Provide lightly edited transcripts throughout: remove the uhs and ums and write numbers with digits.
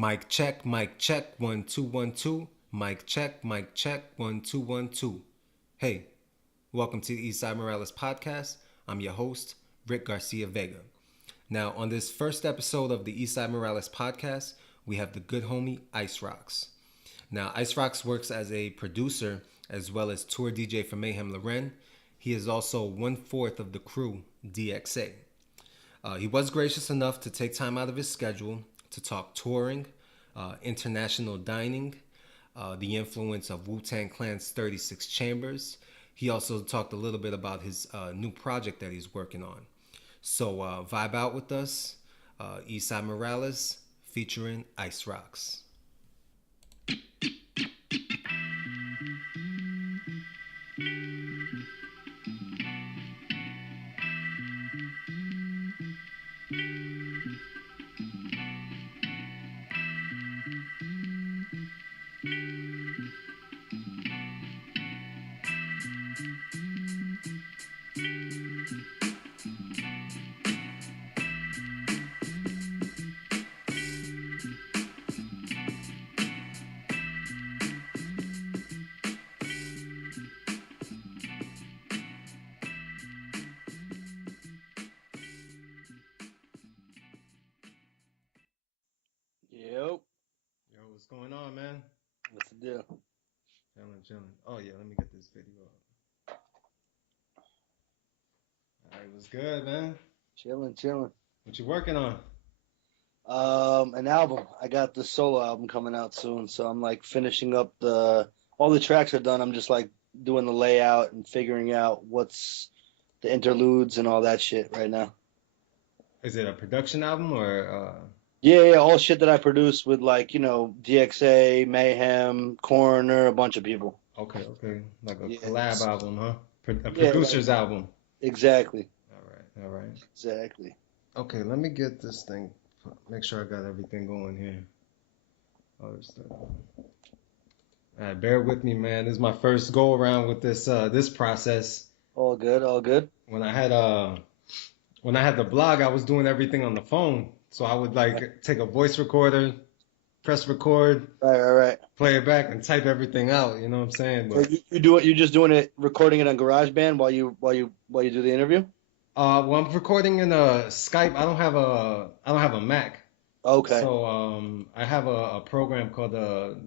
Mic check, 1 2 1 2. Mic check, 1 2 1 2. Hey, welcome to the Eastside Morales Podcast. I'm your host, Rick Garcia Vega. Now, on this first episode of the Eastside Morales Podcast, we have the good homie IceRocks. Now, IceRocks works as a producer as well as tour DJ for Mayhem Loren. He is also 1/4 of the crew, DXA. He was gracious enough to take time out of his schedule to talk touring, international dining, the influence of Wu-Tang Clan's 36 Chambers. He also talked a little bit about his new project that he's working on. So vibe out with us, Eastside Morales featuring IceRocks. What's going on, man? What's the deal? Chilling. Oh, yeah, let me get this video up. All right, what's good, man? Chilling. What you working on? An album. I got the solo album coming out soon, so I'm like finishing up all the tracks are done. I'm just like doing the layout and figuring out what's the interludes and all that shit right now. Is it a production album or Yeah, all shit that I produce with like, DXA, Mayhem, Coroner, a bunch of people. Okay. Like a collab album, huh? A Yeah, producer's album. Exactly. All right. Exactly. Okay, let me get this thing. Make sure I got everything going here. All right, bear with me, man. This is my first go around with this process. All good. When I had the blog, I was doing everything on the phone. So I would take a voice recorder, press record, right. play it back, and type everything out. You know what I'm saying? But so you do it. You're just doing it, recording it on GarageBand while you do the interview. Well, I'm recording in a Skype. I don't have a Mac. Okay. So I have a program called a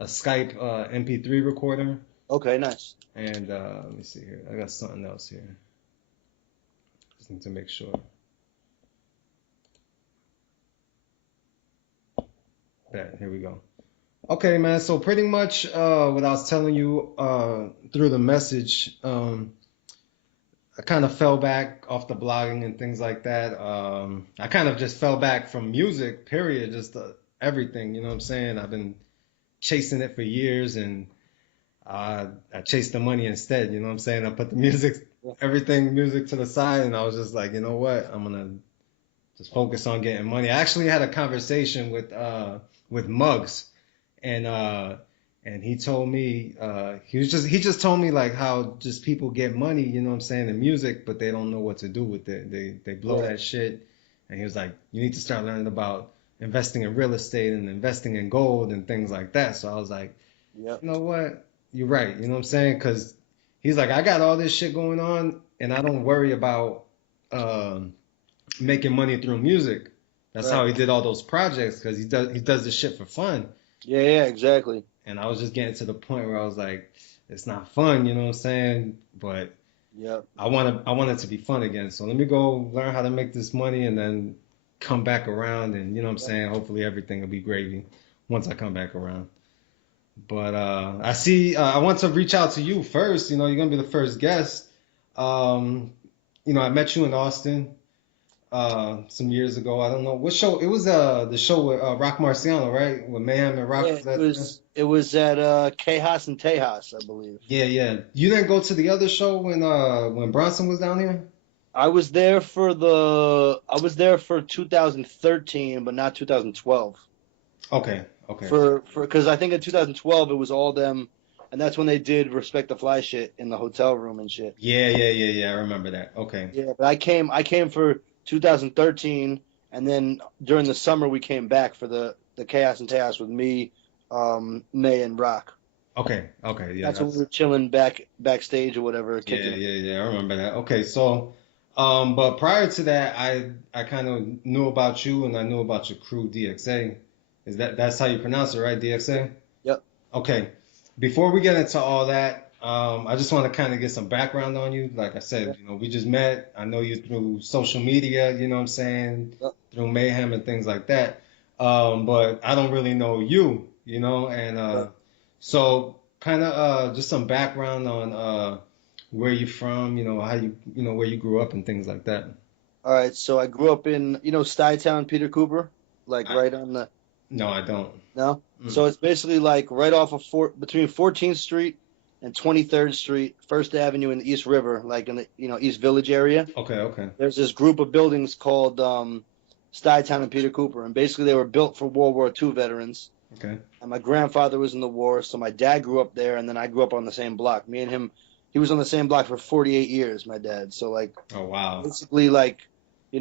Skype MP3 recorder. Okay, nice. And let me see here. I got something else here. Just need to make sure. Here we go. Okay, man. So pretty much what I was telling you through the message, I kind of fell back off the blogging and things like that. I kind of just fell back from music, period, just everything. You know what I'm saying? I've been chasing it for years, and I chased the money instead. You know what I'm saying? I put the music to the side, and I was just like, you know what? I'm gonna just focus on getting money. I actually had a conversation with Muggs, and he told me he just told me like how just people get money, you know what I'm saying, in music, but they don't know what to do with it. They blow that shit, and he was like, you need to start learning about investing in real estate and investing in gold and things like that. So I was like, You know what, you're right, you know what I'm saying, because he's like, I got all this shit going on, and I don't worry about making money through music. That's how he did all those projects, because he does this shit for fun. Yeah, exactly. And I was just getting to the point where I was like, it's not fun, you know what I'm saying? But I want it to be fun again. So let me go learn how to make this money and then come back around, and you know what I'm saying? Hopefully everything will be gravy once I come back around. But I want to reach out to you first. You know, you're gonna be the first guest. I met you in Austin some years ago. I don't know what show it was. The show with Rock Marciano, right? With Mayhem and Rock. Yeah, it was at Tejas and Tejas, I believe. Yeah. You didn't go to the other show when Bronson was down here? I was there for 2013, but not 2012. Okay. Because I think in 2012 it was all them, and that's when they did Respect the Fly shit in the hotel room and shit. Yeah. I remember that. Okay. Yeah, but I came for 2013, and then during the summer we came back for the the Chaos and Chaos with me, May and Brock. Okay, yeah, That's when we were chilling backstage or whatever, kicking it. yeah, I remember that. Okay, so, but prior to that, I kind of knew about you and I knew about your crew, DXA. That's how you pronounce it, right? DXA? Yep. Okay. Before we get into all that, I just want to kind of get some background on you. Like I said, we just met. I know you through social media, you know what I'm saying, Yep. through Mayhem and things like that. But I don't really know you, and Yep. so kind of just some background on where you're from, how where you grew up and things like that. All right, so I grew up in, Stuytown, Peter Cooper, like I, right on the. no, I don't. No? Mm. So it's basically like right off of between 14th Street and 23rd Street, First Avenue in the East River, like in the, East Village area. Okay. There's this group of buildings called Stuytown and Peter Cooper, and basically they were built for World War II veterans. Okay. And my grandfather was in the war, so my dad grew up there, and then I grew up on the same block. Me and him, he was on the same block for 48 years, my dad. So like, oh wow, basically like, he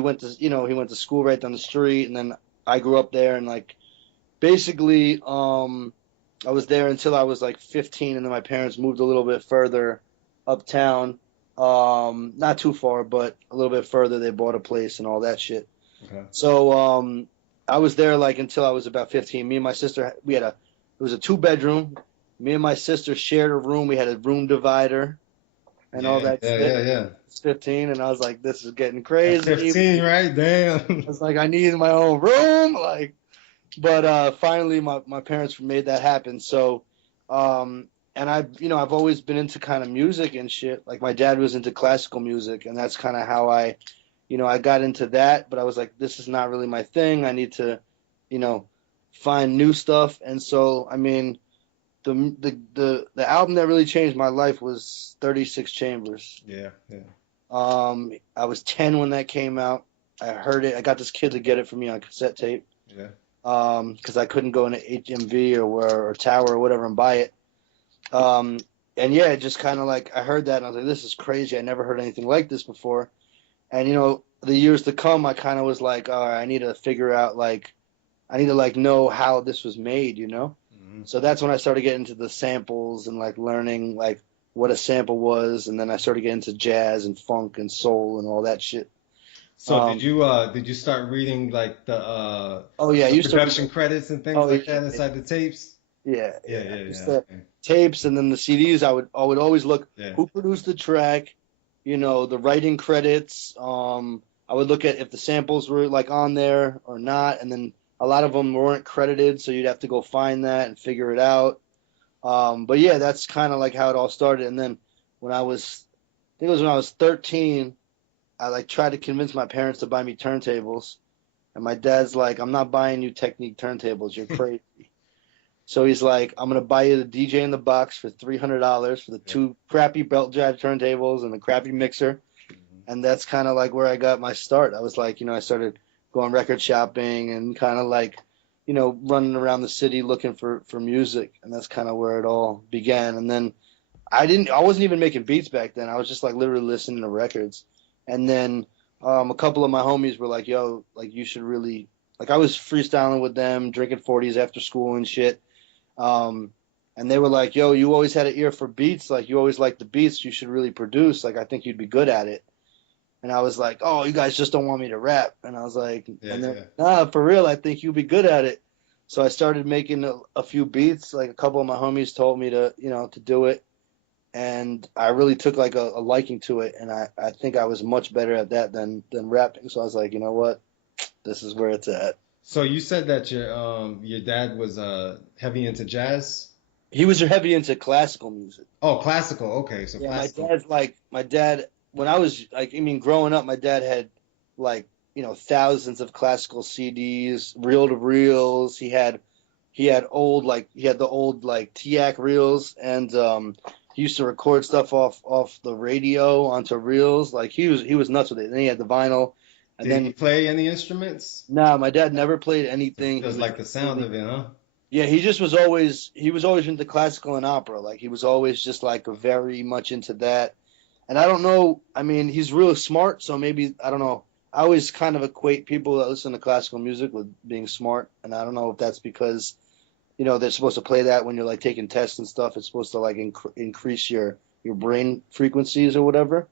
went to school right down the street, and then I grew up there, and like, basically, I was there until I was like 15, and then my parents moved a little bit further uptown, not too far, but a little bit further. They bought a place and all that shit. Okay. So I was there like until I was about 15. Me and my sister, it was a 2-bedroom. Me and my sister shared a room. We had a room divider and all that shit. Yeah. I was 15, and I was like, this is getting crazy. 15, right? Damn. I was like, I need my own room. Like, but finally my parents made that happen. So, and I've always been into kind of music and shit. Like my dad was into classical music, and that's kind of how I got into that. But I was like, this is not really my thing. I need to, find new stuff. And so, I mean, the album that really changed my life was 36 Chambers. Yeah. I was 10 when that came out. I heard it. I got this kid to get it for me on cassette tape. Yeah. Because I couldn't go into HMV or Tower or whatever and buy it. And yeah, it just kind of like, I heard that and I was like, this is crazy. I never heard anything like this before. And, the years to come, I kind of was like, all right, I need to figure out, like, I need to, like, know how this was made, Mm-hmm. So that's when I started getting into the samples and, like, learning, like, what a sample was. And then I started getting into jazz and funk and soul and all that shit. So did you start reading like the production credits and things like that inside the tapes? Yeah. Okay. Tapes and then the CDs. I would always look who produced the track, the writing credits. I would look at if the samples were like on there or not, and then a lot of them weren't credited, so you'd have to go find that and figure it out. But yeah, that's kind of like how it all started. And then when I was 13. I like tried to convince my parents to buy me turntables, and my dad's like, I'm not buying you Technique turntables. You're crazy. So he's like, I'm going to buy you the DJ in the box for $300 for the 2 crappy belt drive turntables and the crappy mixer. Mm-hmm. And that's kind of like where I got my start. I was like, I started going record shopping and kind of like, running around the city looking for music. And that's kind of where it all began. And then I wasn't even making beats back then. I was just like literally listening to records. And then a couple of my homies were like, yo, like you should really, like I was freestyling with them, drinking 40s after school and shit. And they were like, yo, you always had an ear for beats. Like you always liked the beats. You should really produce. Like I think you'd be good at it. And I was like, oh, you guys just don't want me to rap. And I was like, nah, for real, I think you'd be good at it. So I started making a few beats. Like a couple of my homies told me to, to do it. And I really took like a liking to it, and I think I was much better at that than rapping. So I was like, you know what, this is where it's at. So you said that your dad was heavy into jazz. He was heavy into classical music. Oh, classical. Okay, so yeah, classical. my dad when I was like, growing up, my dad had like thousands of classical CDs, reel to reels. He had the old TIAC reels, and he used to record stuff off the radio onto reels. Like he was nuts with it. Then he had the vinyl. And Did he play any instruments? No, my dad never played anything. It was like the sound of it, huh? Yeah, he was always into classical and opera. Like he was always just like very much into that. And I don't know. I mean, he's really smart, so maybe I don't know. I always kind of equate people that listen to classical music with being smart, and I don't know if that's because they're supposed to play that when you're like taking tests and stuff. It's supposed to like increase your brain frequencies or whatever.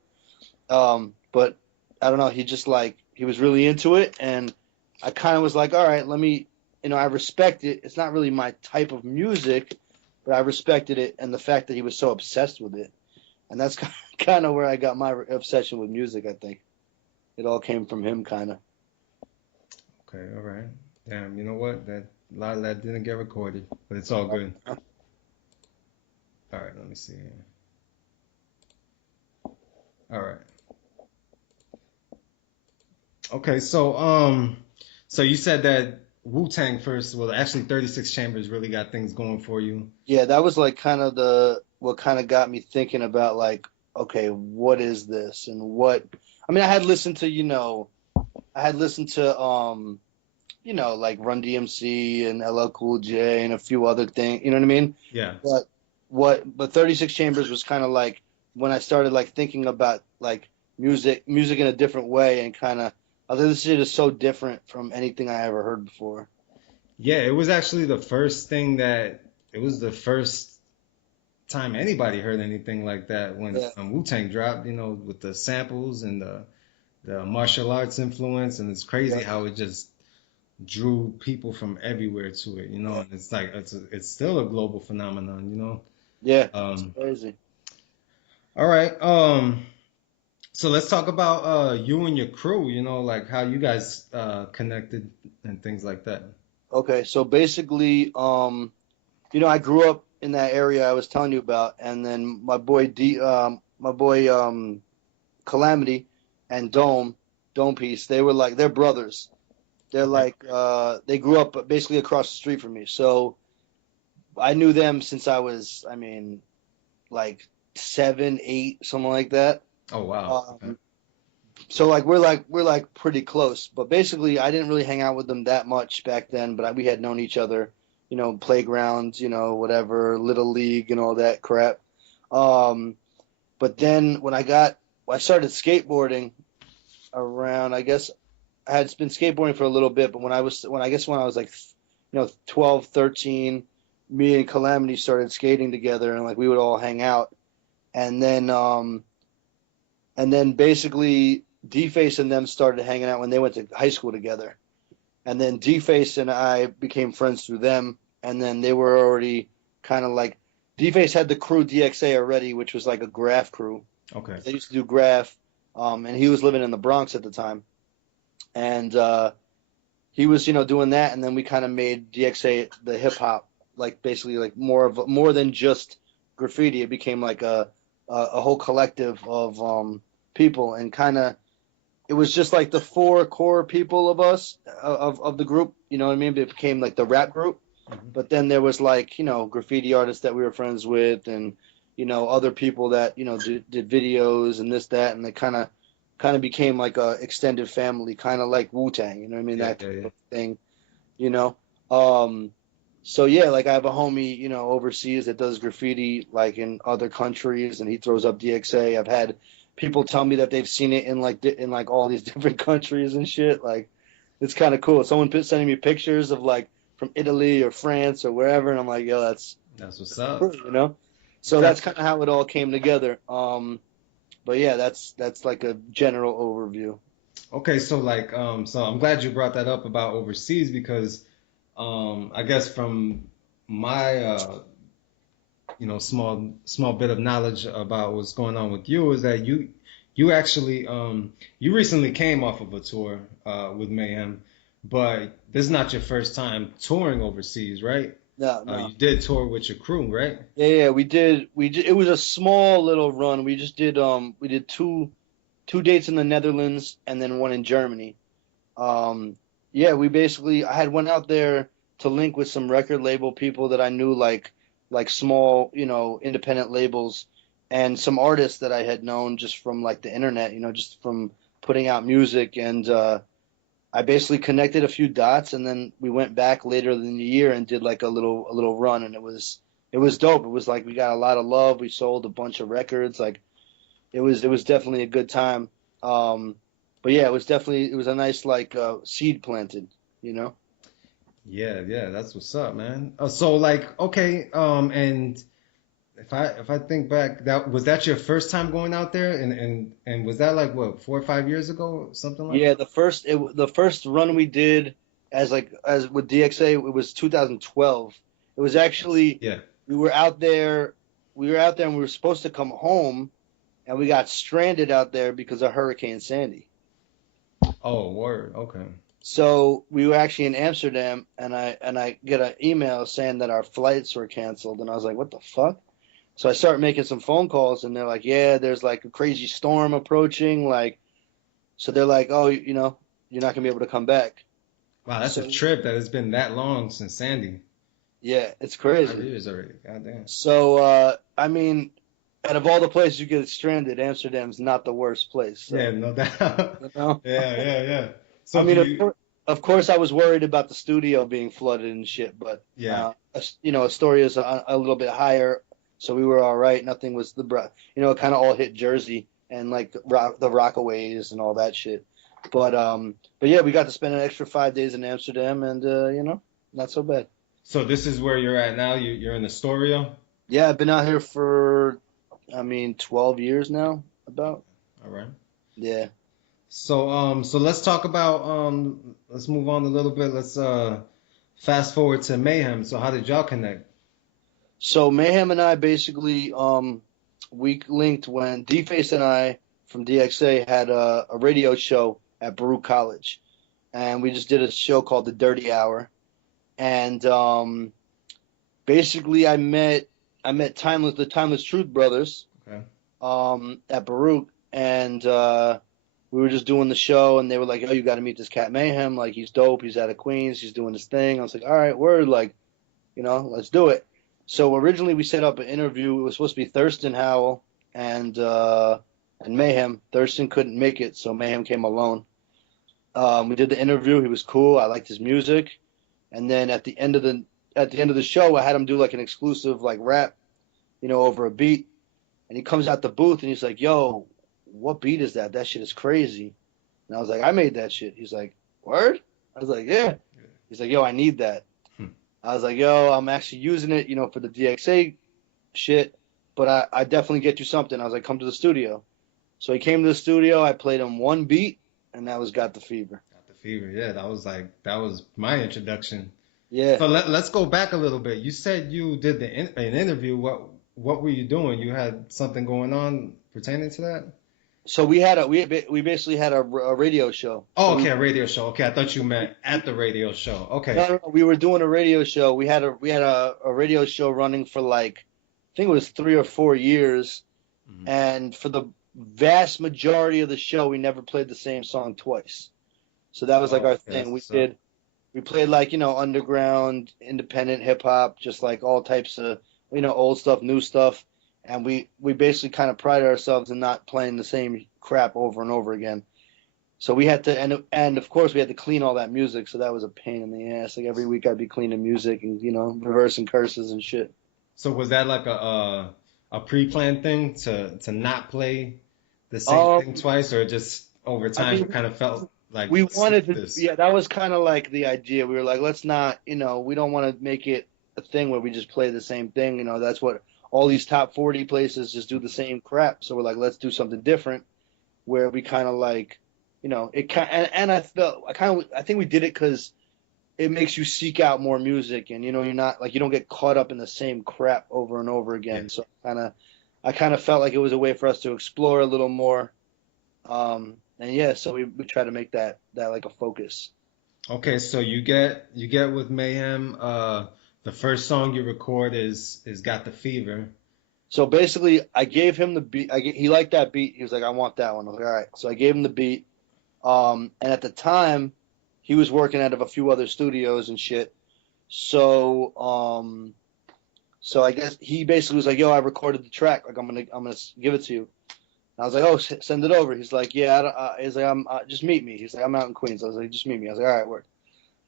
But I don't know. He was really into it, and I kind of was like, all right, let me. I respect it. It's not really my type of music, but I respected it, and the fact that he was so obsessed with it, and that's kind of where I got my obsession with music. I think it all came from him, kind of. Okay, all right. Damn, you know what? That a lot of that didn't get recorded, but it's all good. All right, let me see here. All right. Okay, so you said that Wu-Tang first, well, actually 36 Chambers really got things going for you. Yeah, that was like kind of what kind of got me thinking about like, okay, what is this and what? I mean, I had listened to like Run DMC and LL Cool J and a few other things. You know what I mean? Yeah. But 36 Chambers was kind of like when I started like thinking about like music in a different way and kind of I was like, this shit is so different from anything I ever heard before. Yeah, it was actually it was the first time anybody heard anything like that when Yeah, Wu-Tang dropped, with the samples and the martial arts influence, and it's crazy yeah, how it just drew people from everywhere to it, yeah, and it's like it's still a global phenomenon. yeah. It's Um, crazy. all right, so let's talk about you and your crew, like how you guys connected and things like that. Okay, so basically, I grew up in that area I was telling you about, and then my boy Calamity and Dome Piece, they were like they're brothers. They're Okay. like they grew up basically across the street from me, so I knew them since I was, I mean, like 7, 8, something like that. Oh wow. Okay. Um, so like we're like pretty close, but basically I didn't really hang out with them that much back then. But we had known each other, playgrounds, whatever, little league and all that crap. Um, but then I started skateboarding around. I guess I had been skateboarding for a little bit, but when I was like 12, 13, me and Calamity started skating together, and like we would all hang out, and then basically D-Face and them started hanging out when they went to high school together. And then D-Face and I became friends through them. And then they were already kind of like D-Face had the crew DXA already, which was like a graph crew. Okay. They used to do graph, and he was living in the Bronx at the time. And he was, doing that. And then we kind of made DXA the hip hop, like basically like more than just graffiti. It became like a whole collective of people, and kind of it was just like the four core people of us of the group. You know what I mean? It became like the rap group. Hmm. But then there was like graffiti artists that we were friends with, and other people that did videos and this that, and they kind of became like a extended family, kind of like Wu-Tang. You know what I mean? Yeah, That yeah, type yeah. of thing. You know. So yeah, like I have a homie, overseas that does graffiti like in other countries, and he throws up DXA. I've had people tell me that they've seen it in like all these different countries and shit. Like it's kind of cool. Someone sending me pictures of like from Italy or France or wherever, and I'm like, yo, that's That's what's up. cool. So Okay. that's kind of how it all came together. But yeah, that's like a general overview. Okay, so like so I'm glad you brought that up about overseas because I guess from my small bit of knowledge about what's going on with you is that you actually you recently came off of a tour with Mayhem, but this is not your first time touring overseas, right? No, no. You did tour with your crew, right? Yeah, we did. We did. It was a small little run. We just did. We did two dates in the Netherlands and then one in Germany. Um, yeah, we basically. I had went out there to link with some record label people that I knew, like small, independent labels, and some artists that I had known just from like the internet, just from putting out music. And I basically connected a few dots, and then we went back later in the year and did like a little run, and it was dope. It was like we got a lot of love. We sold a bunch of records. Like it was definitely a good time. Um, But yeah, it was a nice like seed planted, you know. Yeah, yeah, that's what's up, man. So like, okay, and if I think back, that your first time going out there, and was that like what 4 or 5 years ago, something like Yeah, that? the first run we did as with DXA, it was 2012. It was actually Yeah. we were out there, and we were supposed to come home, and we got stranded out there because of Hurricane Sandy. Oh, word. Okay. So we were actually in Amsterdam, and I get an email saying that our flights were canceled, and I was like, what the fuck? So I start making some phone calls, and they're like, yeah, there's like a crazy storm approaching, like. So they're like, oh, you're not gonna be able to come back. Wow, that's a So trip that has been that long since Sandy. yeah, it's 5 crazy. years already. Goddamn. So I mean, out of all the places you get stranded, Amsterdam's not the worst place. Yeah, So no doubt. you know, Yeah, yeah, yeah. I So do mean, you? of course, I was worried about the studio being flooded and shit, but Yeah. Astoria is a little bit higher, so we were all right. Nothing was it kind of all hit Jersey and like the Rockaways and all that shit. But yeah, we got to spend an extra 5 days in Amsterdam, and not so bad. So this is where you're at now. You're in Astoria. Yeah, I've been out here for, I mean, 12 years now, about. All right. Yeah. So let's talk about let's move on a little bit. Let's fast forward to Mayhem. So how did y'all connect? So Mayhem and I basically we linked when D-Face and I from DXA had a radio show at Baruch College, and we just did a show called The Dirty Hour, and basically I met the Timeless Truth brothers Okay. at Baruch, and we were just doing the show, and they were like, "Oh, you got to meet this cat Mayhem. Like, he's dope. He's out of Queens. He's doing his thing." I was like, "All right, word. Like, let's do it." So originally we set up an interview. It was supposed to be Thurston Howell and Mayhem. Thurston couldn't make it, so Mayhem came alone. We did the interview. He was cool. I liked his music, and then at the end of the show, I had him do like an exclusive like rap, over a beat. And he comes out the booth and he's like, "Yo, what beat is that? That shit is crazy." And I was like, "I made that shit." He's like, "Word?" I was like, "Yeah." He's like, "Yo, I need that." Hmm. I was like, "Yo, I'm actually using it, for the DXA shit, but I definitely get you something." I was like, "Come to the studio." So he came to the studio. I played him one beat, and that was "Got the Fever." Got the fever. Yeah, that was my introduction. Yeah. So let's go back a little bit. You said you did an interview. What were you doing? You had something going on pertaining to that? So we basically had a radio show. Oh, So okay, a radio show. Okay, I thought you meant at the radio show. Okay. no, we were doing a radio show. We had a radio show running for like, I think it was 3 or 4 years, Mhm. and for the vast majority of the show, we never played the same song twice. So that was like Oh, our okay, thing. We so did we played like underground, independent hip hop, just like all types of old stuff, new stuff, and we basically kind of prided ourselves in not playing the same crap over and over again. So we had to, and of course we had to clean all that music. So that was a pain in the ass. Like every week I'd be cleaning music and reversing curses and shit. so was that like a pre-planned thing to not play the same thing Um, twice, or just over I time you mean, kind of felt like we skip wanted to, this? yeah, that was kind of like the idea. We were like, let's not, we don't want to make it a thing where we just play the same thing. That's what all these top 40 places just do the same crap. So we're like, let's do something different where we kind of like, it kind and I think we did it because it makes you seek out more music, and you're not like you don't get caught up in the same crap over and over Yeah. again. So I kind of felt like it was a way for us to explore a little more. And yeah, so we try to make that like a focus. Okay, so you get with Mayhem. The first song you record is "Got the Fever." So basically, I gave him the beat. He liked that beat. He was like, "I want that one." I was like, "All right." So I gave him the beat. And at the time, he was working out of a few other studios and shit. So so I guess he basically was like, "Yo, I recorded the track. Like, I'm gonna give it to you." And I was like, "Oh, send it over." He's like, "Yeah." He's like, "I'm just meet me." He's like, "I'm out in Queens." I was like, "Just meet me." I was like, "All right, work."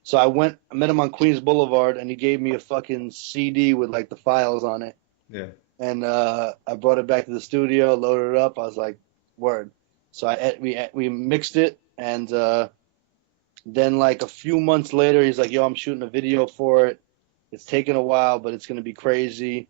So I met him on Queens Boulevard, and he gave me a fucking CD with like the files on it. Yeah. And I brought it back to the studio, loaded it up. I was like, "Word." So we mixed it, and then like a few months later, he's like, "Yo, I'm shooting a video for it. It's taking a while, but it's gonna be crazy."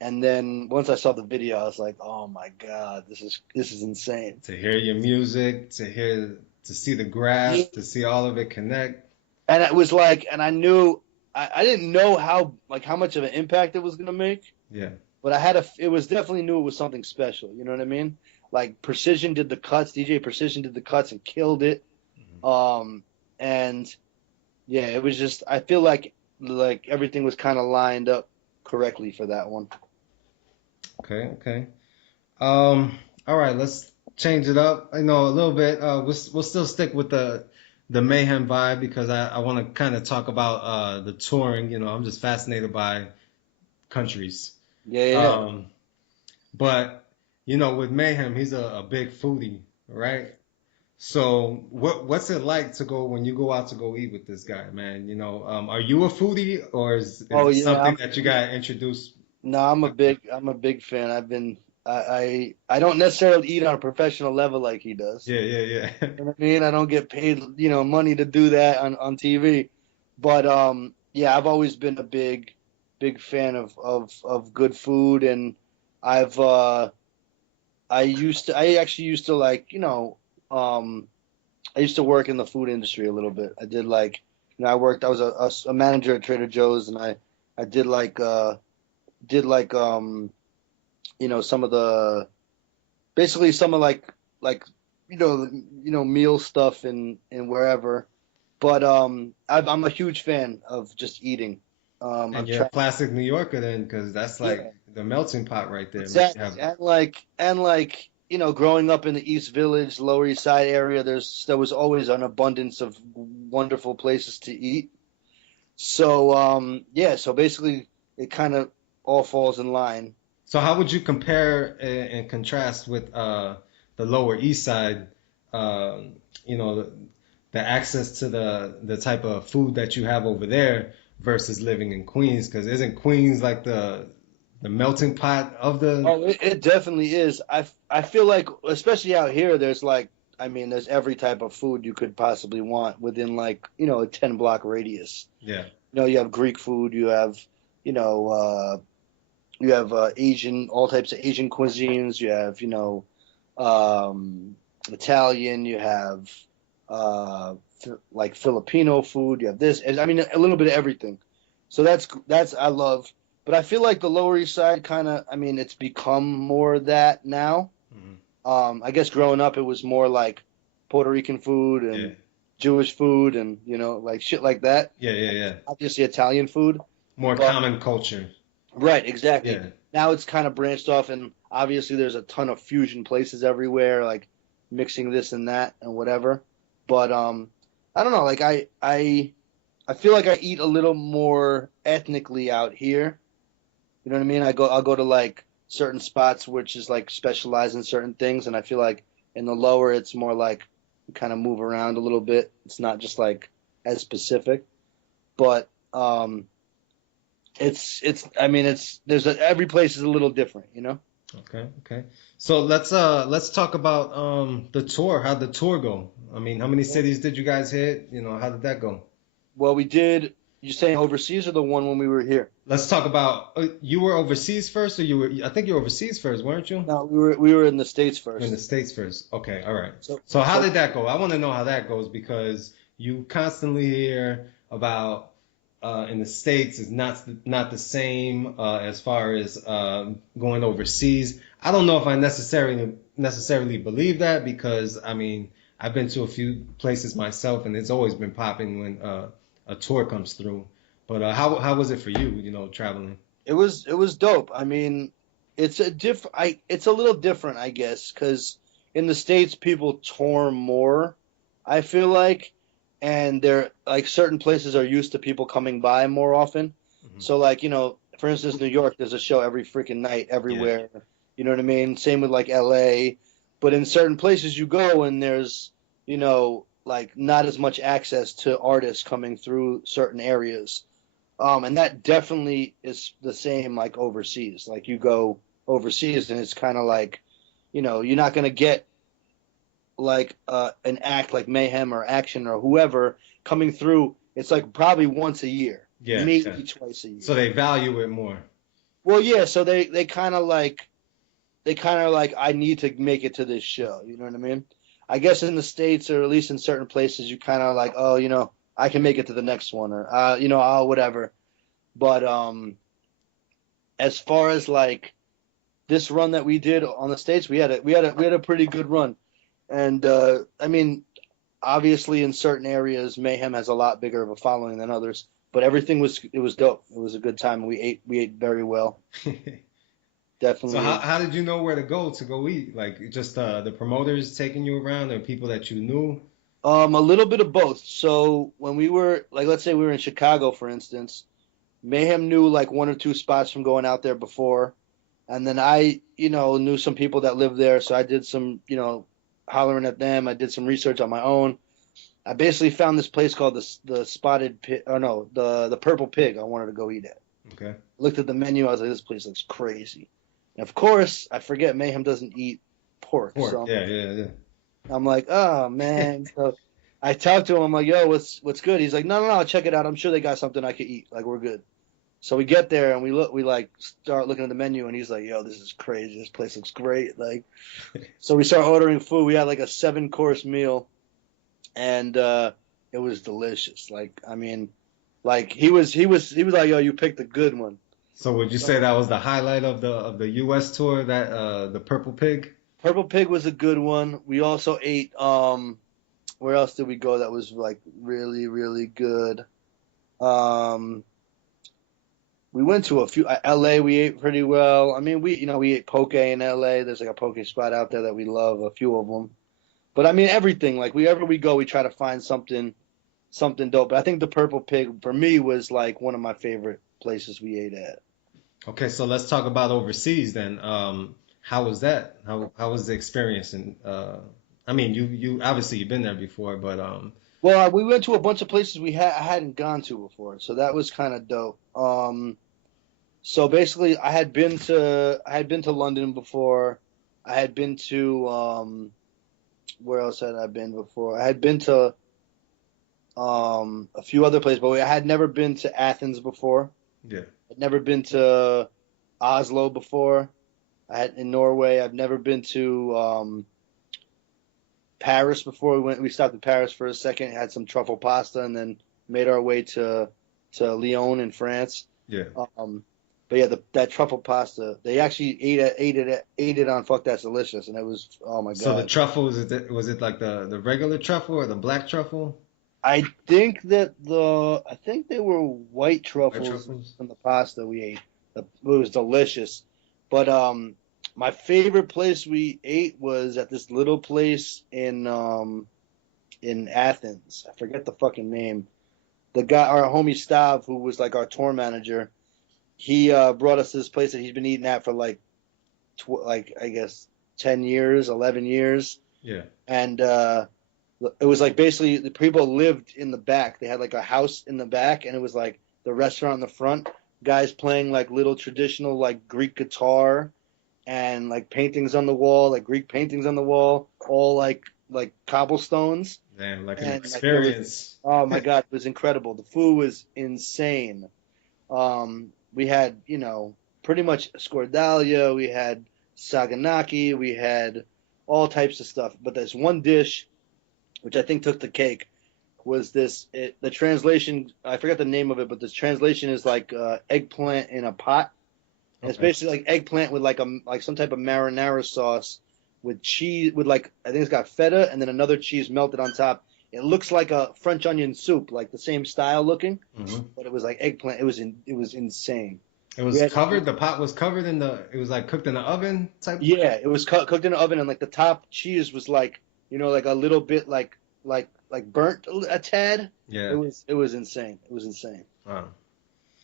And then once I saw the video, I was like, "Oh my God, this is insane." To hear your music, to see the graph, to see all of it connect. And it was like, and I knew, I didn't know how much of an impact it was gonna make. Yeah. But it was definitely knew it was something special. You know what I mean? Like Precision did the cuts, DJ Precision did the cuts and killed it. And yeah, it was just, I feel like everything was kind of lined up correctly for that one. Okay. All right, let's change it up. A little bit. We'll still stick with the mayhem vibe because I want to kind of talk about the touring. I'm just fascinated by countries. Yeah. But with mayhem, he's a big foodie, right? So what's it like to go when you go out to go eat with this guy, man? Are you a foodie or is it something that you got introduced? No, I'm a big fan. I don't necessarily eat on a professional level like he does. Yeah. You know what I mean? I don't get paid, money to do that on TV. But yeah, I've always been a big fan of good food, and I actually used to like, I used to work in the food industry a little bit. I did like, I was a manager at Trader Joe's, and I did like some of the, basically some of like meal stuff and wherever. But I'm a huge fan of just eating. And you're a classic New Yorker then, because that's like the melting pot right there. Exactly. And like growing up in the East Village, Lower East Side area, there was always an abundance of wonderful places to eat. So so basically it kind of all falls in line. So how would you compare and contrast with the Lower East Side? The access to the type of food that you have over there versus living in Queens, because isn't Queens like the melting pot of the? Oh, it definitely is. I feel like, especially out here, there's there's every type of food you could possibly want within a 10-block radius. Yeah. You have Greek food, you have Asian, all types of Asian cuisines, you have Italian, you have like Filipino food, you have this, a little bit of everything. So that's I love. But I feel like the Lower East Side kind of, it's become more that now. Mm-hmm. I guess growing up it was more like Puerto Rican food and Jewish food and like shit like that. Yeah. Obviously Italian food. More common culture. Right, exactly. Yeah. Now it's kind of branched off, and obviously there's a ton of fusion places everywhere, like mixing this and that and whatever. But I don't know, like I feel like I eat a little more ethnically out here. You know what I mean? I'll go to like certain spots which is like specialized in certain things, and I feel like in the lower it's more like you kind of move around a little bit. It's not just like as specific. But every place is a little different, Okay. So let's talk about the tour. How'd the tour go? How many cities did you guys hit? How did that go? Well, we did. You saying overseas or the one when we were here? Let's talk about you were overseas first, or I think you were overseas first, weren't you? No, we were in the States first. In the States first. Okay, all right. So how did that go? I want to know how that goes because you constantly hear about in the States is not the same as far as going overseas. I don't know if I necessarily believe that because I've been to a few places myself and it's always been popping when a tour comes through. But how was it for you? Traveling? It was dope. It's a little different, I guess, because in the States people tour more. I feel like. And they're like certain places are used to people coming by more often. Mm-hmm. So like, for instance, New York, there's a show every freaking night everywhere. Yeah. You know what I mean? Same with like LA. But in certain places you go and there's, like not as much access to artists coming through certain areas. And that definitely is the same like overseas. Like you go overseas and it's kind of like, you're not going to get like an act like Mayhem or Action or whoever coming through, it's like probably once a year, Yeah, maybe yeah. twice a year. So they value it more. Well, yeah, so they kind of like I need to make it to this show. You know what I mean? I guess in the States or at least in certain places, you kind of like, oh, I can make it to the next one or oh, whatever. But as far as like this run that we did on the States, we had a pretty good run. And I mean, obviously in certain areas, Mayhem has a lot bigger of a following than others. But everything was dope. It was a good time. We ate very well. Definitely. So how did you know where to go eat? Like just the promoters taking you around or people that you knew? A little bit of both. So when we were like, let's say we were in Chicago, for instance, Mayhem knew like one or two spots from going out there before, and then I, knew some people that lived there, so I did some, hollering at them. I did some research on my own. I basically found this place called the Spotted Pig, or no, the Purple Pig. I wanted to go eat at. Okay. Looked at the menu. I was like, this place looks crazy. And of course, I forget Mayhem doesn't eat pork. So Yeah. I'm like, oh man. So I talked to him. I'm like, yo, what's good? He's like, no, I'll check it out. I'm sure they got something I could eat. Like, we're good. So we get there and we start looking at the menu and he's like, yo, this is crazy. This place looks great. Like, so we start ordering food. We had like a 7-course meal. And it was delicious. Like, I mean, like he was like, yo, you picked a good one. So would you say that was the highlight of the U.S. tour, that the Purple Pig? Purple Pig was a good one. We also ate where else did we go that was like really, really good? We went to a few LA, we ate pretty well. I mean, we ate poke in LA. There's like a poke spot out there that we love, a few of them. But I mean, everything, like wherever we go, we try to find something dope. But I think the Purple Pig for me was like one of my favorite places we ate at. Okay, so let's talk about overseas then. How was that? How was the experience? And I mean, you obviously you've been there before, but well, we went to a bunch of places I hadn't gone to before, so that was kind of dope. So basically, I had been to London before. I had been to where else had I been before? I had been to a few other places, but I had never been to Athens before. Yeah. I'd never been to Oslo before. In Norway. I've never been to Paris before. We stopped in Paris for a second, had some truffle pasta, and then made our way to Lyon in France. Yeah. But yeah, that truffle pasta, they actually ate it on Fuck That's Delicious, and it was, oh my god. So the truffle, was it like the regular truffle or the black truffle? I think they were white truffles in the pasta we ate. It was delicious. But my favorite place we ate was at this little place in Athens. I forget the fucking name. The guy, our homie Stav, who was like our tour manager, he brought us to this place that he's been eating at for like I guess 10 years, 11 years. Yeah. And it was like basically the people lived in the back. They had like a house in the back, and it was like the restaurant in the front. Guys playing like little traditional like Greek guitar, and like paintings on the wall, like Greek paintings on the wall, all like cobblestones. Man, like an experience. Oh my god, it was incredible. The food was insane. We had, pretty much scordalia, we had saganaki, we had all types of stuff. But there's one dish, which I think took the cake, was the translation, I forgot the name of it, but the translation is like eggplant in a pot. Okay. It's basically like eggplant with like some type of marinara sauce with cheese, with like, I think it's got feta and then another cheese melted on top. It looks like a French onion soup, like the same style looking, but it was like eggplant. It was insane. It was covered. The pot was covered it was like cooked in the oven type. Yeah, it was cooked in the oven, and like the top cheese was like, like a little bit like burnt a tad. Yeah. It was insane. It was insane. Wow.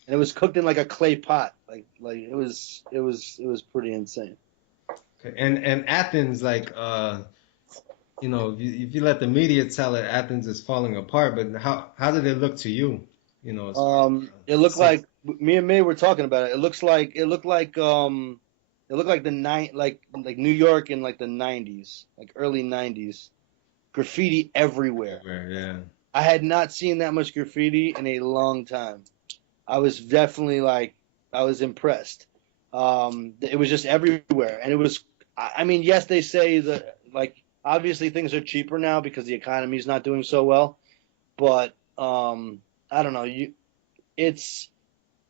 And it was cooked in like a clay pot. Like it was pretty insane. Okay. And Athens, like if you let the media tell it, Athens is falling apart. But how did it look to you? It looked like me and May were talking about it. It looked like the like New York in like the 90s, like early 90s. graffiti everywhere. Yeah. I had not seen that much graffiti in a long time. I was definitely like, I was impressed. It was just everywhere, and it was. I mean, yes, they say that like obviously things are cheaper now because the economy is not doing so well, but I don't know. It's.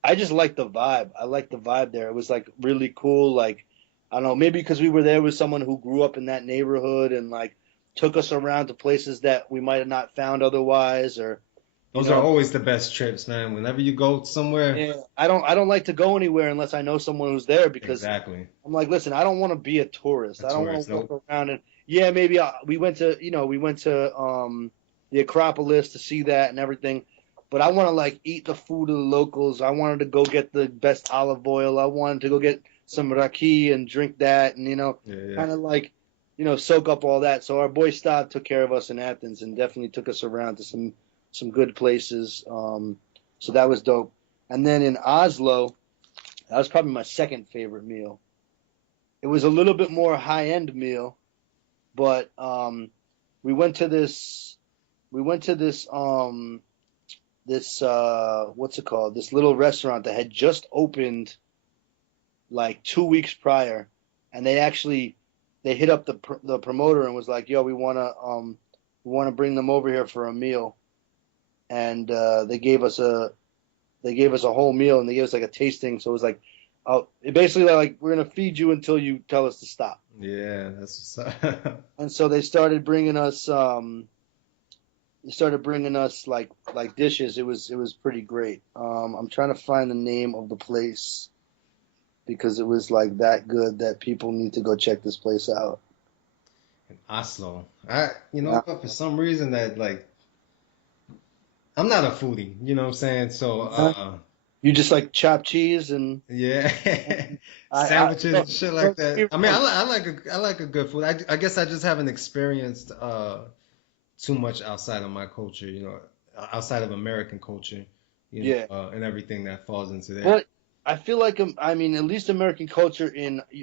I just like the vibe. I like the vibe there. It was like really cool. Like I don't know, maybe because we were there with someone who grew up in that neighborhood and like took us around to places that we might have not found otherwise, or you Those are know, always the best trips, man. Whenever you go somewhere. yeah, I don't like to go anywhere unless I know someone who's there because Exactly. I'm like, listen, I don't want to be a tourist. A I don't want tourist, to walk nope. around and yeah, maybe we went to the Acropolis to see that and everything, but I want to like eat the food of the locals. I wanted to go get the best olive oil. I wanted to go get some raki and drink that and Yeah. kind of like soak up all that. So our boy Stav took care of us in Athens and definitely took us around to some good places. So that was dope. And then in Oslo, that was probably my second favorite meal. It was a little bit more high end meal, but we went to this what's it called? This little restaurant that had just opened like 2 weeks prior, and they hit up the promoter and was like, "Yo, we wanna bring them over here for a meal," and they gave us a whole meal and they gave us like a tasting. So it was like, it basically like we're gonna feed you until you tell us to stop. Yeah, that's what's up. And so they started bringing us like dishes. It was pretty great. I'm trying to find the name of the place because it was like that good that people need to go check this place out. In Oslo. For some reason that like I'm not a foodie, you know what I'm saying? So You just like chopped cheese and yeah. Sandwiches and shit like that. I mean, I like a good food. I guess I just haven't experienced too much outside of my culture, outside of American culture, yeah. and everything that falls into there. Well, I feel like I mean, at least American culture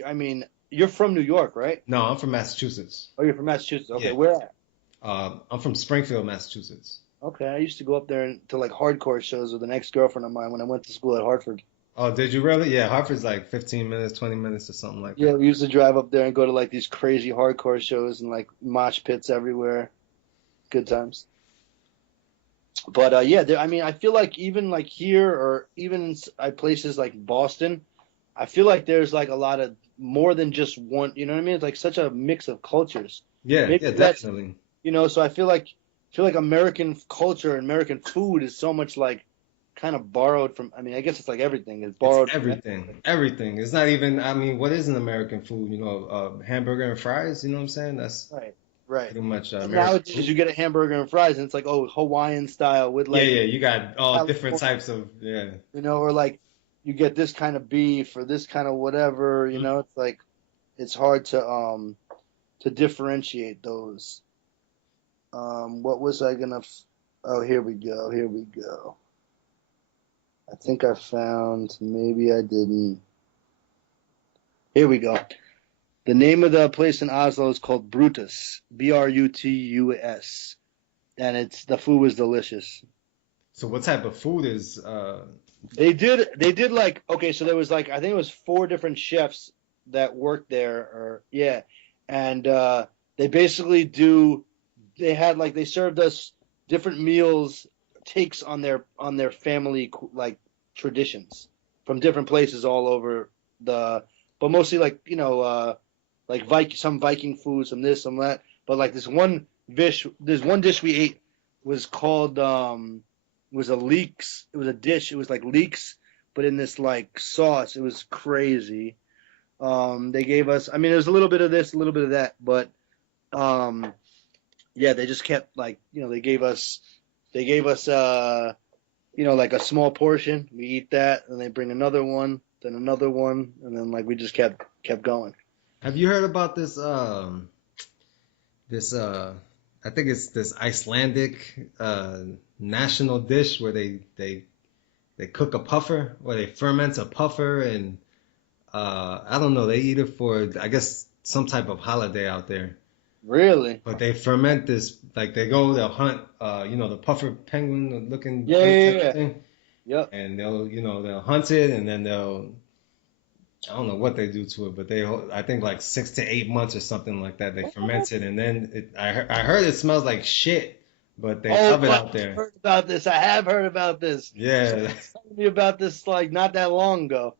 I mean, you're from New York, right? No, I'm from Massachusetts. Oh, you're from Massachusetts. Okay, Yeah. where at? I'm from Springfield, Massachusetts. Okay, I used to go up there to like hardcore shows with an ex-girlfriend of mine when I went to school at Hartford. Oh, did you really? Yeah, Hartford's like 15 minutes, 20 minutes or something like Yeah, that. we used to drive up there and go to like these crazy hardcore shows and like mosh pits everywhere. Good times. But yeah, I mean, I feel like even like here or even in places like Boston, I feel like there's like a lot of more than just one. You know what I mean? It's like such a mix of cultures. Yeah, Maybe yeah, that's definitely. so I feel like American culture and American food is so much like kind of borrowed from. I mean, I guess it's like everything is It's borrowed from everything. Everything. It's not even, I mean, what is an American food? Hamburger and fries, you know what I'm saying? That's right, right. pretty much And American nowadays food. you get a hamburger and fries, and it's like Hawaiian style with Yeah, like yeah, you got all different California, types of, yeah. or like you get this kind of beef or this kind of whatever. It's like it's hard to differentiate those. What was I gonna? Oh, here we go. Here we go. I think I found. Maybe I didn't. Here we go. The name of the place in Oslo is called Brutus. Brutus, and the food was delicious. So what type of food is, They did like okay, so there was like I think it was four different chefs that worked there, or yeah, and they basically they served us different meals, takes on their family like traditions from different places all over but mostly like like some Viking food, some this, some that. But like this one dish we ate was called was a leeks. It was a dish. It was like leeks, but in this like sauce. It was crazy. They gave us. I mean, there's a little bit of this, a little bit of that, but yeah, they just kept like they gave us like a small portion. We eat that, and they bring another one, then another one, and then like we just kept going. have you heard about this, I think it's this Icelandic, national dish where they cook a puffer or they ferment a puffer and, I don't know, they eat it for, I guess, some type of holiday out there. Really? But they ferment this, like they'll hunt, the puffer penguin looking Yeah, bird yeah, type of yeah. thing, Yep. and they'll hunt it, and then I don't know what they do to it, but I think like 6 to 8 months or something like that, they ferment it, and then I heard it smells like shit, but they Oh, love it I've out there. heard about this. I have heard about this. Someone Yeah. was telling me about this like not that long ago.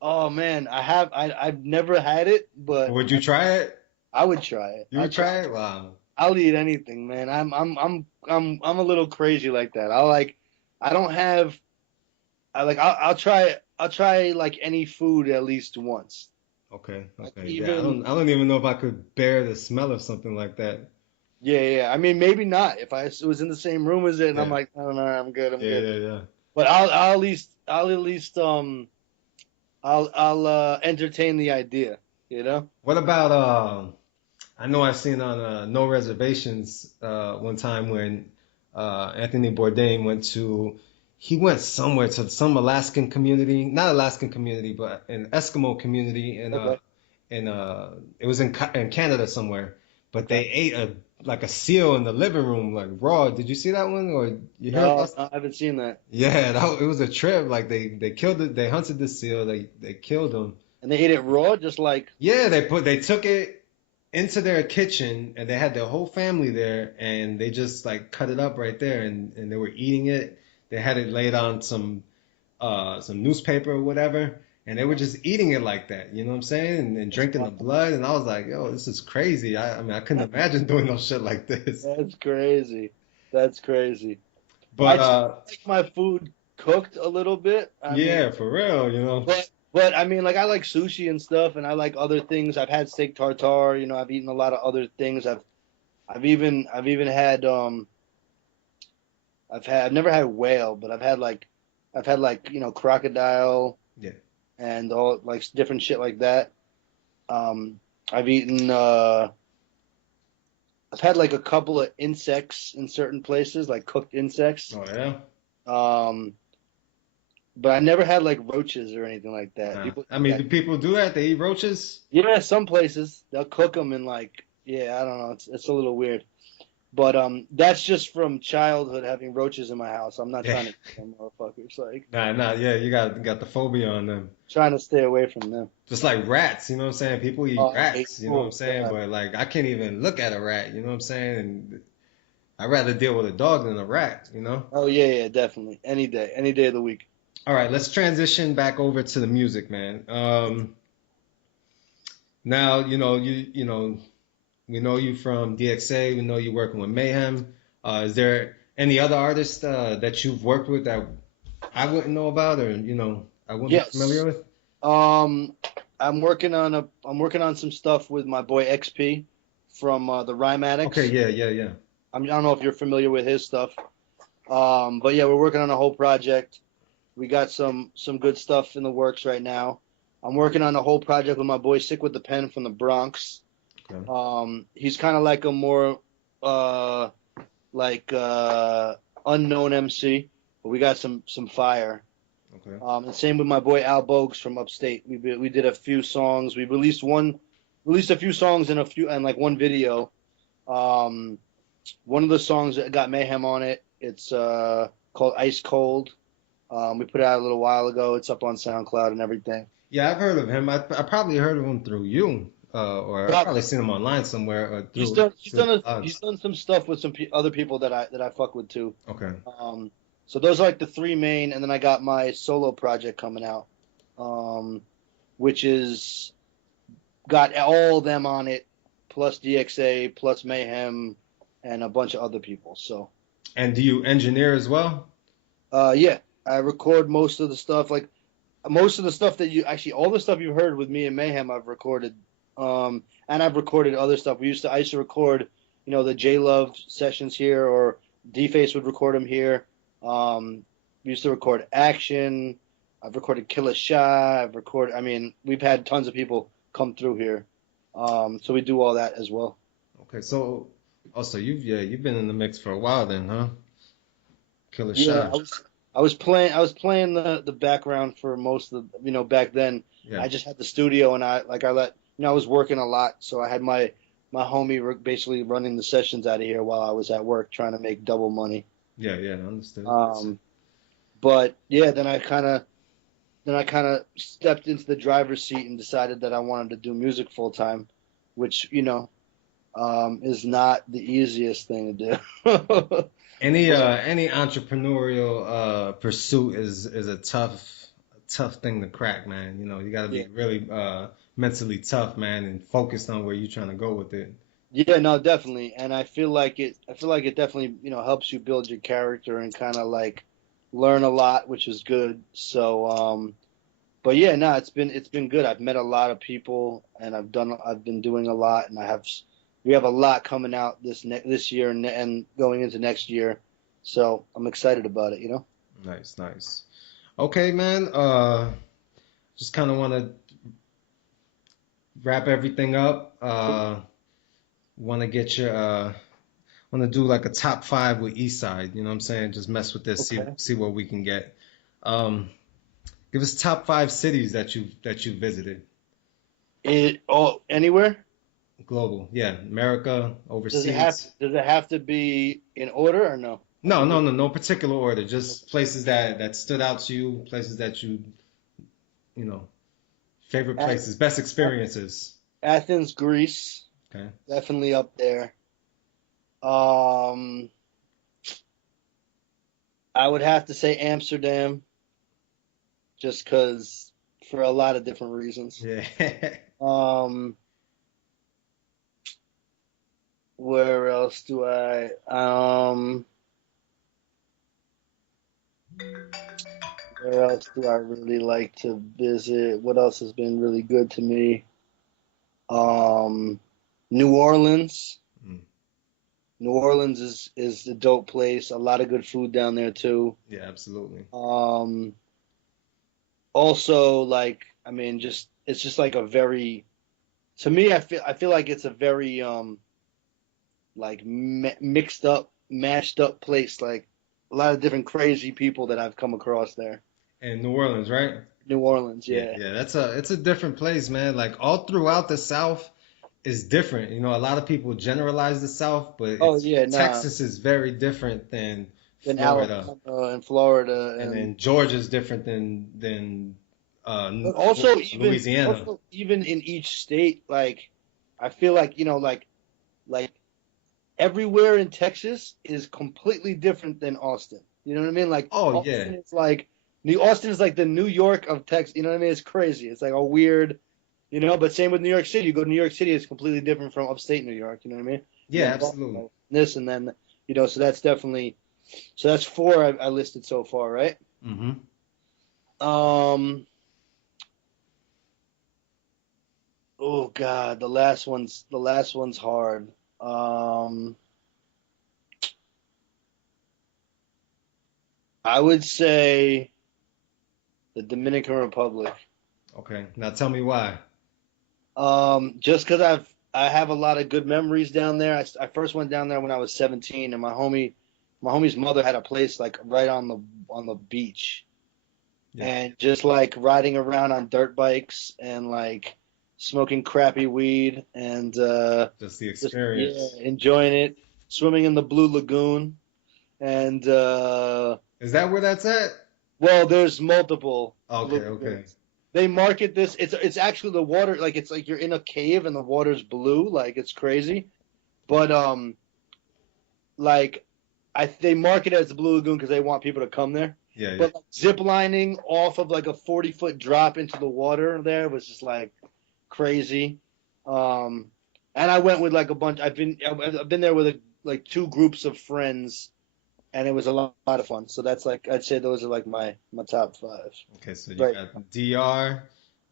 Oh man, I have. I've never had it, but Would you try it? I would try it. You would try it? Wow. I'll eat anything, man. I'm a little crazy like that. I don't have. I like. I'll try like any food at least once. Okay, Like okay. Yeah, even I don't even know if I could bear the smell of something like that. yeah, yeah. I mean, maybe not if I was in the same room as it, and I'm Yeah. like, no, no, I'm good, I'm Yeah, good. yeah, yeah. But I'll at least I'll entertain the idea, you know? What about I know I've seen on No Reservations one time when Anthony Bourdain he went somewhere to some Alaskan community, not Alaskan community, but an Eskimo community Okay, in it was in Canada somewhere, but they okay. ate like a seal in the living room like raw. Did you see that one or you hear No, about? no, I haven't seen that. Yeah, it was a trip. Like they killed it, they hunted the seal, they killed him. And they ate it raw, just like Yeah, they took it into their kitchen and they had their whole family there and they just like cut it up right there and they were eating it. They had it laid on some newspaper or whatever and they were just eating it like that, you know what I'm saying? And drinking the blood and I was like, yo, this is crazy. I mean I couldn't imagine doing no shit like this. that's crazy. That's crazy. I But try to like my food cooked a little bit. I mean, yeah, for real, you know. but I mean, like I like sushi and stuff, and I like other things. I've had steak tartare. You know, I've eaten a lot of other things. I've even had I've never had whale, but I've had like crocodile Yeah. and all like different shit like that. I've eaten I've had like a couple of insects in certain places, like cooked insects. Oh yeah. Um, but I never had like roaches or anything like that. Nah. People I eat mean, that. do people do that? They eat roaches? Yeah, some places they'll cook them and like yeah, I don't know. It's a little weird. But that's just from childhood having roaches in my house. I'm not Yeah. trying to kill them motherfuckers. Like Nah, yeah, you got the phobia on them. trying to stay away from them. Just like rats, you know what I'm saying? People eat Oh, I hate. rats, you know what I'm Oh saying? God. But like I can't even look at a rat, you know what I'm saying? And I'd rather deal with a dog than a rat, you know? Oh yeah, yeah, definitely. Any day of the week. All right, let's transition back over to the music, man. Now, we know you from DXA, we know you're working with Mayhem. Is there any other artists that you've worked with that I wouldn't know about or I wouldn't be familiar Yes. with? Um, I'm working on some stuff with my boy XP from the Rhyme Okay, Addicts. yeah, yeah, yeah. I don't know if you're familiar with his stuff. But yeah, we're working on a whole project. We got some good stuff in the works right now. I'm working on a whole project with my boy Sick with the Pen from the Bronx. Okay. He's kind of like a more uh, like unknown MC, but we got some fire. Okay. And same with my boy Al Bogues from upstate. We did a few songs. We released a few songs and like one video. Um, one of the songs that got Mayhem on it. It's called Ice Cold. We put it out a little while ago. It's up on SoundCloud and everything. Yeah, I've heard of him. I probably heard of him through you, or I've probably Probably. seen him online somewhere, or He's through done he's done he's blogs. done some stuff with some other people that I fuck with too. Okay. So those are like the three main, and then I got my solo project coming out, um, which is got all of them on it, plus DXA, plus Mayhem, and a bunch of other people. So And do you engineer as well? yeah, I record most of the stuff. Like most of the stuff that all the stuff you've heard with me and Mayhem, I've recorded. And I've recorded other stuff. I used to record, the J Love sessions here, or D-Face would record them here. We used to record Action. I've recorded Killer Shot. I mean, we've had tons of people come through here. So we do all that as well. Okay, so also you've been in the mix for a while then, huh? Killer Yeah, Shot. I was playing the background for most of back then. Yeah. I just had the studio and I was working a lot, so I had my my homie basically running the sessions out of here while I was at work trying to make double money. Yeah, yeah, understood. But yeah, then I kind of stepped into the driver's seat and decided that I wanted to do music full time, which is not the easiest thing to do. Any entrepreneurial pursuit is a tough thing to crack, man. You know, you got to be really mentally tough, man, and focused on where you're trying to go with it. Yeah, no, definitely. And I feel like it definitely, helps you build your character and kind of like learn a lot, which is good. So, but yeah, no, it's been good. I've met a lot of people and I've been doing a lot, and we have a lot coming out this year and going into next year. So I'm excited about it, Nice, nice. Okay, man. Just kind of want to wrap everything up. Want to get your want to do like a top 5 with Eastside. You know what I'm saying? Just mess with this, Okay. see what we can get. Give us top 5 cities that you visited. Anywhere? Global, yeah. America, overseas. Does it have to be in order or no? No particular order. Just places that stood out to you, places that you know, favorite places, best experiences. Athens, Greece, Okay. definitely up there. I would have to say Amsterdam, just because for a lot of different reasons. Yeah. Where else do I? Where else do I really like to visit? What else has been really good to me? New Orleans. Mm. New Orleans is a dope place. A lot of good food down there too. Yeah, absolutely. Also, like, I mean, it's just like a very, to me, I feel like it's a very like mixed up, mashed up place. Like a lot of different crazy people that I've come across there. And New Orleans, right? New Orleans, yeah. Yeah, it's a different place, man. Like all throughout the South is different. You know, a lot of people generalize the South, but Texas is very different than Florida. Alabama and Florida, And then Georgia's different than but also Louisiana. Even in each state, like I feel like like everywhere in Texas is completely different than Austin. You know what I mean? Like Austin is like Austin is like the New York of Texas. You know what I mean? It's crazy. It's like a weird, but same with New York City. You go to New York City, it's completely different from upstate New York. You know what I mean? Yeah, absolutely. This and then, so that's definitely, so that's 4 I listed so far, right? Mm-hmm. Oh God, the last one's hard. I would say the Dominican Republic. Okay, now tell me why. Just because I have a lot of good memories down there. I first went down there when I was 17, and my homie's mother had a place like right on the beach, and just like riding around on dirt bikes and like smoking crappy weed and just the experience, enjoying it, swimming in the Blue Lagoon, and is that where that's at? Well, there's multiple. Okay. They market this. It's actually the water. Like it's like you're in a cave and the water's blue. Like it's crazy, but like they market it as the Blue Lagoon because they want people to come there. Yeah. But like, zip lining off of like a 40-foot drop into the water there was just like crazy. And I went with like a bunch. I've been there with like 2 groups of friends. And it was a lot of fun. So that's like, I'd say those are like my top 5. Okay, so you got DR,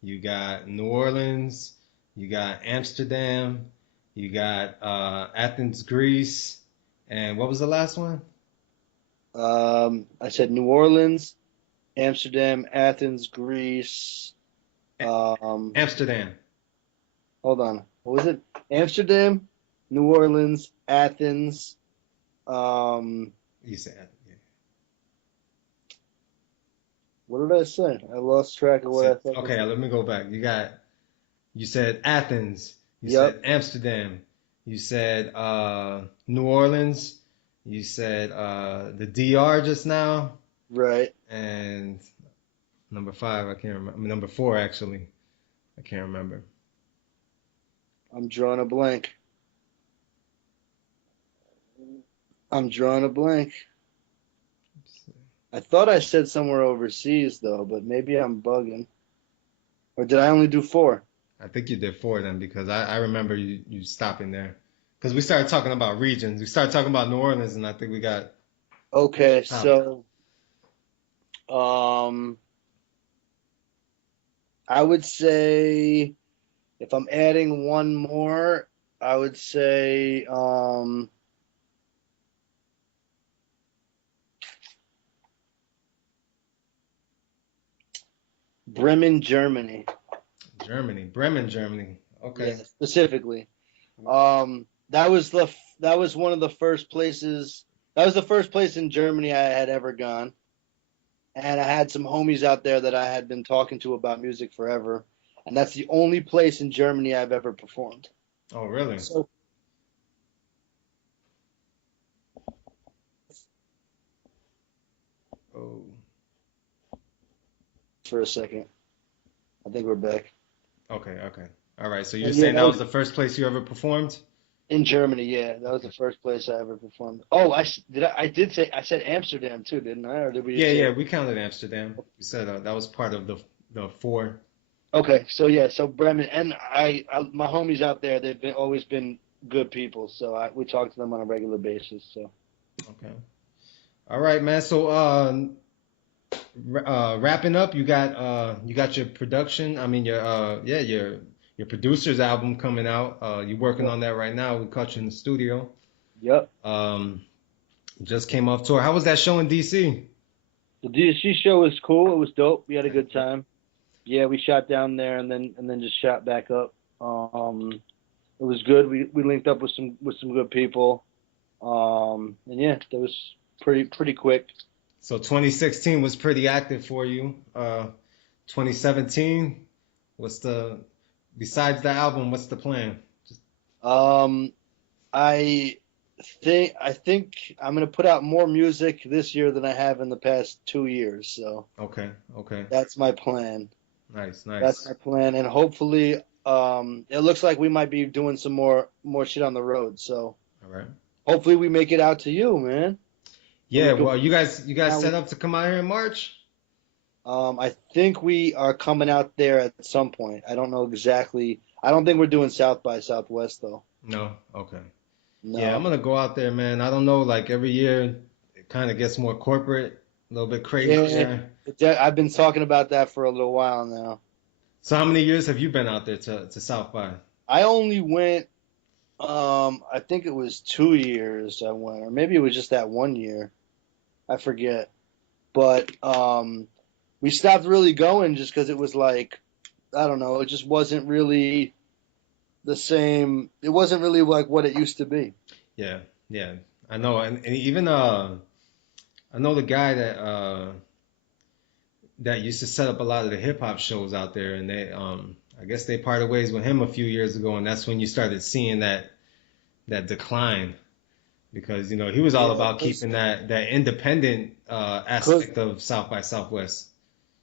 you got New Orleans, you got Amsterdam, you got Athens, Greece, and what was the last one? I said New Orleans, Amsterdam, Athens, Greece. Amsterdam. Hold on. What was it? Amsterdam, New Orleans, Athens. You said, yeah. What did I say? I lost track of what I thought. Okay, let me go back. You said Athens. You said Amsterdam. You said New Orleans. You said the DR just now. Right. And number five, I can't remember. I mean, number four, actually. I can't remember. I'm drawing a blank. I'm drawing a blank. I thought I said somewhere overseas though, but maybe I'm bugging. Or did I only do four? I think you did four then because I remember you stopping there. Because we started talking about regions. We started talking about New Orleans, and I think we got Okay, top. so um, I would say if I'm adding one more, I would say Bremen, Germany. Germany, Bremen, Germany. Yeah, Okay. specifically. That was one of the first places. That was the first place in Germany I had ever gone, and I had some homies out there that I had been talking to about music forever, and that's the only place in Germany I've ever performed. Oh, really? So Oh, for a second, I think we're back. okay, okay. All right. So you're And yeah, saying that that was was the first place you ever performed? in Germany. Yeah, that was the Okay. first place I ever performed. Oh, I did say I said Amsterdam too, didn't I? Or did we Yeah, just yeah. say? We counted Amsterdam. You said that was part of the four. Okay, so yeah, so Bremen and my homies out there, they've been always been good people. So we talk to them on a regular basis. So Okay. All right, man. So wrapping up, you got your production. I mean, your yeah, your producer's album coming out. You're working yep, on that right now. We caught you in the studio. yep. Um, just came off tour. How was that show in DC? The DSC show was cool. It was dope. We had a good time. Yeah, we shot down there and then just shot back up. It was good. We linked up with some good people. And yeah, that was pretty quick. So 2016 was pretty active for you. 2017, what's the besides the album? What's the plan? Just Um, I I think I'm gonna put out more music this year than I have in the past 2 years. So okay, okay, that's my plan. nice, That's nice. my plan, and hopefully, it looks like we might be doing some more shit on the road. So All right. hopefully, we make it out to you, man. So we Yeah, could well, you guys now. set up to come out here in March? I think we are coming out there at some point. I don't know exactly. I don't think we're doing South by Southwest though. No. Okay. Yeah, I'm No. gonna go out there, man. I don't know, like every year it kind of gets more corporate, a little bit Yeah, crazier. I've been talking about that for a little while now. So how many years have you been out there to South by? I only went. I think it was 2 years I went, or maybe it was just that 1 year. I forget. But we stopped really going just because it was like, I don't know. It just wasn't really the same. It wasn't really like what it used to be. Yeah, yeah. I know, and even I know the guy that used to set up a lot of the hip hop shows out there, and they I guess they parted ways with him a few years ago, and that's when you started seeing that decline because he was all Yeah, about keeping that independent cause, aspect of South by Southwest.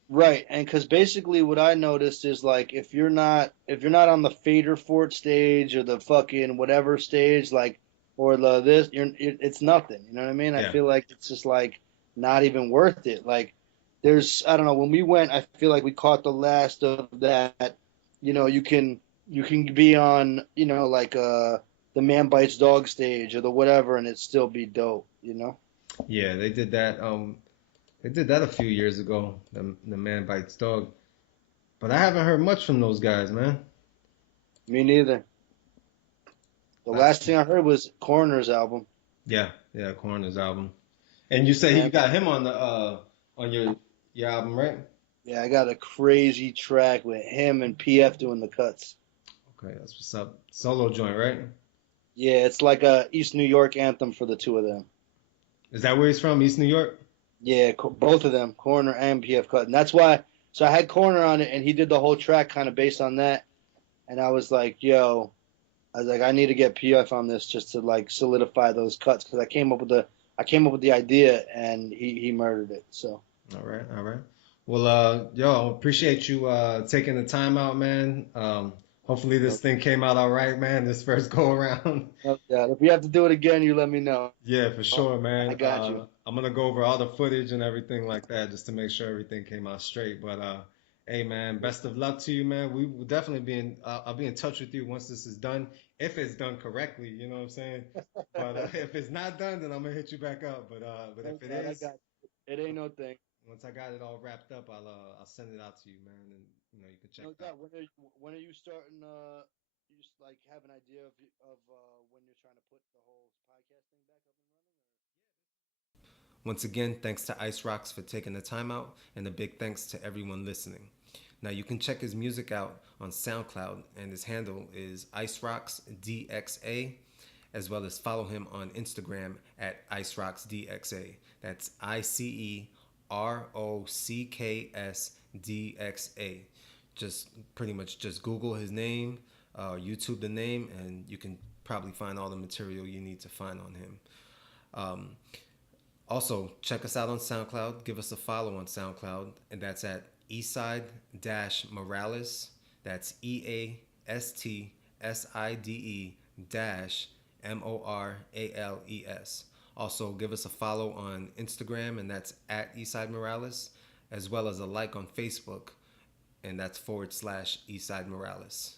right, and because basically what I noticed is like if you're not on the Fader Fort stage or the fucking whatever stage like or the this it's nothing. You know what I mean? I Yeah, feel like it's just like not even worth it. Like there's I don't know when we went I feel like we caught the last of that. You can be on like the Man Bites Dog stage or the whatever and it still be dope. You know? yeah, they did that. They did that a few years ago. The Man Bites Dog, but I haven't heard much from those guys, man. Me neither. The Last, last thing I heard was Coroner's album. yeah, yeah, Coroner's album. And you say you Man, got him on the on your album, right? yeah, I got a crazy track with him and PF doing the cuts. Okay, that's what's up. Solo joint, right? Yeah, it's like a East New York anthem for the two of them. Is that where he's from? East New York? Yeah, both of them, Coroner and PF cut, and that's why. So I had Coroner on it, and he did the whole track kind of based on that. And I was like, yo, I was like, I need to get PF on this just to like solidify those cuts because I came up with the idea and he murdered it. So All right, all right. Well, yo, appreciate you taking the time out, man. Hopefully no, this thing came out all right, man. This first go around. no doubt. If we have to do it again, you let me know. Yeah, for sure, I man. got you. I'm gonna go over all the footage and everything like that just to make sure everything came out straight. But hey, man, best of luck to you, man. We will definitely be in. I'll be in touch with you once this is done, if it's done correctly. You know what I'm saying? But if it's not done, then I'm gonna hit you back up. But No if it doubt, I is, got you. It ain't no thing. once I got it all wrapped up, I'll send it out to you, man, and you can check No it out. doubt. When are you starting? You just like have an idea of when you're trying to put the whole podcast thing back up and running, Once again, thanks to IceRocks for taking the time out, and a big thanks to everyone listening. Now you can check his music out on SoundCloud, and his handle is IceRocksDXA, as well as follow him on Instagram at IceRocksDXA. That's IceRocksDXA. Just pretty much just Google his name, YouTube the name, and you can probably find all the material you need to find on him. Um, Also, check us out on SoundCloud. Give us a follow on SoundCloud, and that's at Eastside Morales. That's EASTSIDE MORALES. Also, give us a follow on Instagram, and that's at Eastside Morales, as well as a like on Facebook, and that's /Eastside Morales.